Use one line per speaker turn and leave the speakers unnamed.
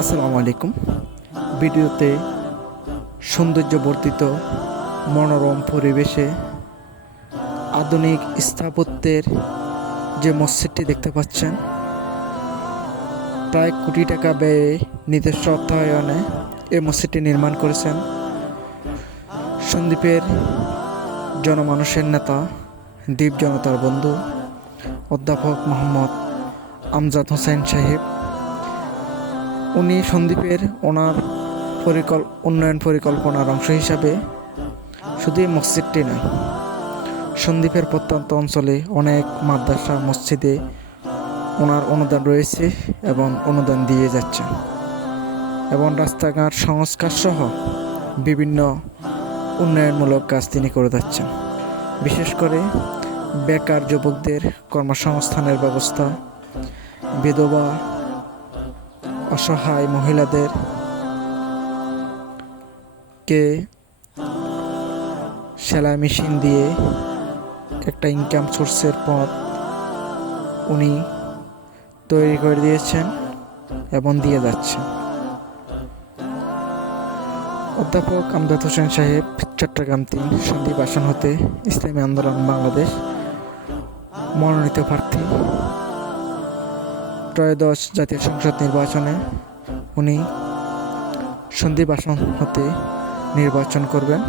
আসসালামু আলাইকুম। ভিডিওতে সৌন্দর্য বর্ধিত মনোরম পরিবেশে আধুনিক স্থাপত্যের যে মসজিদটি দেখতে পাচ্ছেন, প্রায় কোটি টাকা ব্যয়ে নিজস্ব অর্থায়নে এই মসজিদটি নির্মাণ করেছেন। সন্দ্বীপের জনমানুষের নেতা, দ্বীপ জনতার বন্ধু, অধ্যাপক মোহাম্মদ আমজাদ হোসেন সাহেব। উনি সন্দ্বীপের ওনার পরিকল, উন্নয়ন পরিকল্পনার অংশ হিসাবে শুধু মসজিদটি নয় সন্দ্বীপের প্রত্যন্ত অঞ্চলে অনেক মাদ্রাসা, মসজিদে ওনার অনুদান রয়েছে এবং অনুদান দিয়ে যাচ্ছে এবং রাস্তাঘাট সংস্কার সহ বিভিন্ন উন্নয়নমূলক কাজ তিনি করে যাচ্ছেন। বিশেষ করে বেকার যুবকদের কর্মসংস্থানের ব্যবস্থা, বিধবা অসহায় মহিলাদের কে সেলাই মেশিন দিয়ে একটা ইনকাম সোর্সের পথ উনি তৈরি করে দিয়েছেন এবং দিয়ে যাচ্ছেন। অধ্যাপক আমদাদ হোসেন সাহেব, চট্টগ্রাম তিন সন্দীপ আসন হতে ইসলামী আন্দোলন বাংলাদেশ, মনোনীত প্রার্থী ত্রয়োদশ জাতীয় সংসদ নির্বাচনে উনি সন্দীপ আসন হতে নির্বাচন করবেন।